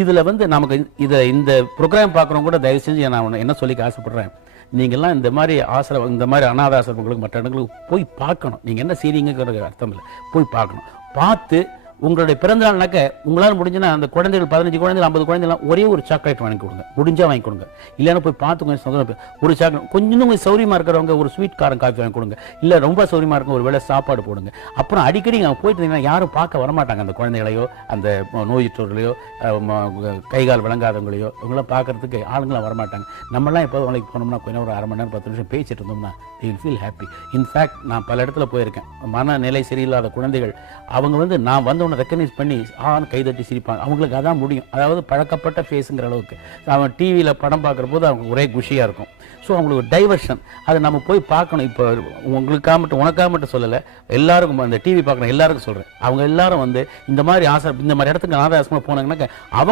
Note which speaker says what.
Speaker 1: இதில் வந்து நமக்கு இதை இந்த ப்ரோக்ராம் பார்க்குறவங்க கூட தயவு செஞ்சு நான் என்ன சொல்லிக்க ஆசைப்படுறேன்? நீங்கள்லாம் இந்த மாதிரி ஆசிரம் இந்த மாதிரி அனாத ஆசிரமங்களுக்கு மற்ற இடங்களுக்கு போய் பார்க்கணும். நீங்கள் என்ன செய்றீங்கிறது அர்த்தம் இல்லை. போய் பார்க்கணும். பார்த்து உங்களுடைய பிறந்தநாள்னாக்க உங்களால் முடிஞ்சுன்னா அந்த குழந்தைகள் பதினஞ்சு குழந்தைகள் ஐம்பது குழந்தைலாம் ஒரே ஒரு சாக்லேட் வாங்கி கொடுங்க. முடிஞ்சால் வாங்கி கொடுங்க. இல்லைன்னா போய் பார்த்து கொஞ்சம் சந்தோஷம் ஒரு சாக்லேட் கொஞ்சம் கொஞ்சம் சௌரியமாக இருக்கிறவங்க ஒரு ஸ்வீட் காரம் காஃபி வாங்கி கொடுங்க. இல்லை ரொம்ப சௌரியமாக இருக்கும் ஒரு வேளை சாப்பாடு போடுங்க. அப்புறம் அடிக்கடி அங்கே போயிட்டு இருந்தீங்கன்னா யாரும் பார்க்க வரமாட்டாங்க. அந்த குழந்தைகளையோ அந்த நோயுற்றோர்களையோ கைகால் கை கால் விளங்காதவங்களையோ இவங்களாம் பார்க்கறதுக்கு ஆளுங்களாம் வரமாட்டாங்க. நம்மளாம் எப்போது வேலைக்கு போனோம்னா கொஞ்சம் ஒரு அரை மணி நேரம் பத்து நிமிஷம் பேசிட்டு இருந்தோம்னா they ஃபீல் ஹாப்பி இன்ஃபேக்ட் நான் பல இடத்துல போயிருக்கேன். மனநிலை சரியில்லாத குழந்தைகள் அவங்க வந்து நான் வந்தவனை ரெக்கனைஸ் பண்ணி ஆன்னு கைதட்டி சிரிப்பான் அவங்களுக்கு அதான் முடியும். அதாவது பழக்கப்பட்ட ஃபேஸுங்கிற அளவுக்கு. அவன் டிவியில் படம் பார்க்குற போது அவங்க ஒரே குஷியாக இருக்கும். ஸோ அவங்களுக்கு டைவர்ஷன் அதை நம்ம போய் பார்க்கணும். இப்போ உங்களுக்காக மட்டும் உனக்காக மட்டும் சொல்லலை. எல்லாருக்கும் அந்த டிவி பார்க்கணும் எல்லாருக்கும் சொல்கிறேன் அவங்க எல்லாரும் வந்து இந்த மாதிரி ஆசை இந்த மாதிரி இடத்துக்கு ஆதாரமாக போனாங்கன்னாக்க அவங்க